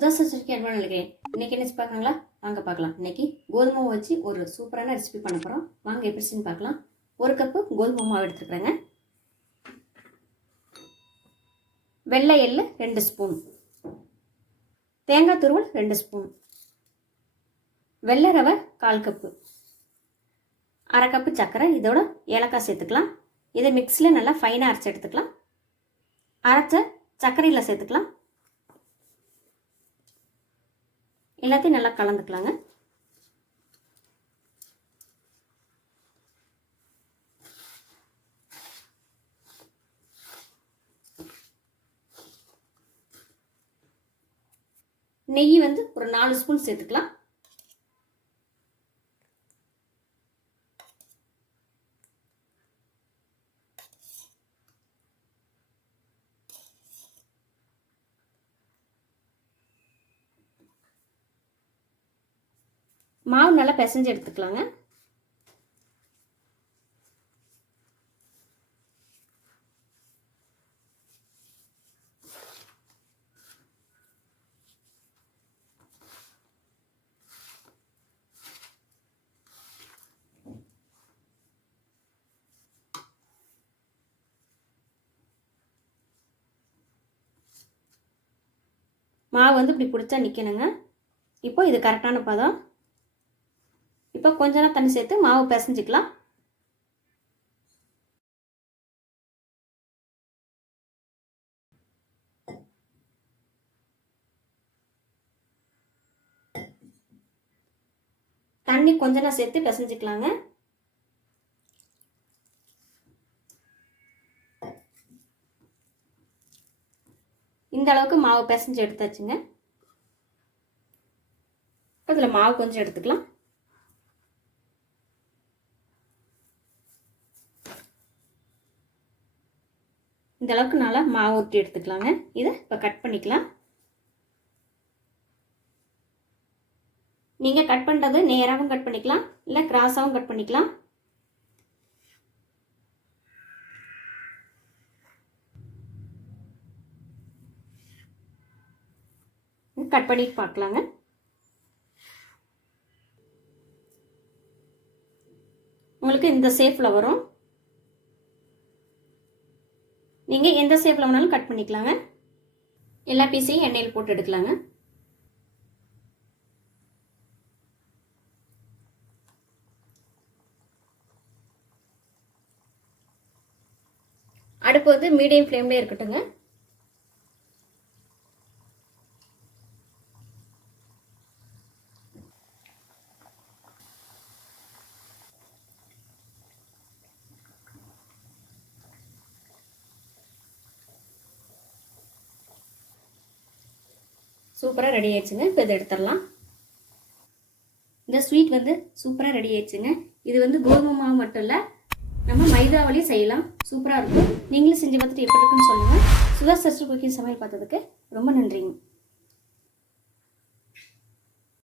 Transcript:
சுதாசரிக்கு அன்பான நினைக்கிறேன் இன்னைக்கு என்ன பார்க்கலாங்களா வாங்க பார்க்கலாம். இன்னைக்கு கோதுமை வச்சு ஒரு சூப்பரான ரெசிபி பண்ண போகிறோம் வாங்க எப்படி செஞ்சு பார்க்கலாம். ஒரு கப்பு கோதுமை மாவு எடுத்துக்கிறேங்க வெள்ளை எள்ளு ரெண்டு ஸ்பூன் தேங்காய் துருவல் ரெண்டு ஸ்பூன் வெள்ளை ரவை கால் கப்பு அரை கப்பு சர்க்கரை இதோட ஏலக்காய் சேர்த்துக்கலாம். இதை மிக்ஸியில் நல்லா ஃபைனாக அரைச்சி எடுத்துக்கலாம். அரைச்ச சர்க்கரையில் சேர்த்துக்கலாம். எல்லாத்தையும் நல்லா கலந்துக்கலாங்க. நெய் வந்து ஒரு நாலு ஸ்பூன் சேர்த்துக்கலாம். மாவு நல்லா பிசைஞ்சு எடுத்துக்கலாங்க. மாவு வந்து இப்படி பிடிச்சா நிற்கணுங்க இப்போ இது கரெக்டான பதம். இப்போ கொஞ்ச நேரம் தண்ணி சேர்த்து மாவு பிசைஞ்சிக்கலாம். தண்ணி கொஞ்ச நேரம் சேர்த்து பிசைஞ்சிக்கலாங்க. இந்த அளவுக்கு மாவு பிசைஞ்சு எடுத்தாச்சுங்க. அதில் மாவு கொஞ்சம் எடுத்துக்கலாம். இந்தளவுக்கு நல்லா மாவு ஊற்றி எடுத்துக்கலாங்க. இதை இப்போ கட் பண்ணிக்கலாம். நீங்கள் கட் பண்ணுறது நேராகவும் கட் பண்ணிக்கலாம் இல்லை கிராஸாகவும் கட் பண்ணிக்கலாம். கட் பண்ணிட்டு பார்க்கலாங்க. உங்களுக்கு இந்த சேஃபில் வரும். நீங்கள் எந்த ஷேப்பில் வேணாலும் கட் பண்ணிக்கலாங்க. எல்லா பீஸையும் எண்ணெயில் போட்டு எடுக்கலாங்க. அடுப்பு வந்து மீடியம் ஃப்ளேம்லேயே இருக்கட்டுங்க. சூப்பராக ரெடி ஆயிடுச்சுங்க. இப்போ இதை எடுத்துடலாம். இந்த ஸ்வீட் வந்து சூப்பராக ரெடி ஆயிடுச்சுங்க. இது வந்து கோதுமை மாவு மட்டும் இல்லை நம்ம மைதாவிலையும் செய்யலாம். சூப்பராக இருக்கும். நீங்களும் செஞ்சு பார்த்துட்டு எப்படி இருக்குன்னு சொல்லுங்கள் சுதா சஸ்டர் குக்கிங் சமையல் பார்த்ததுக்கு ரொம்ப நன்றிங்க.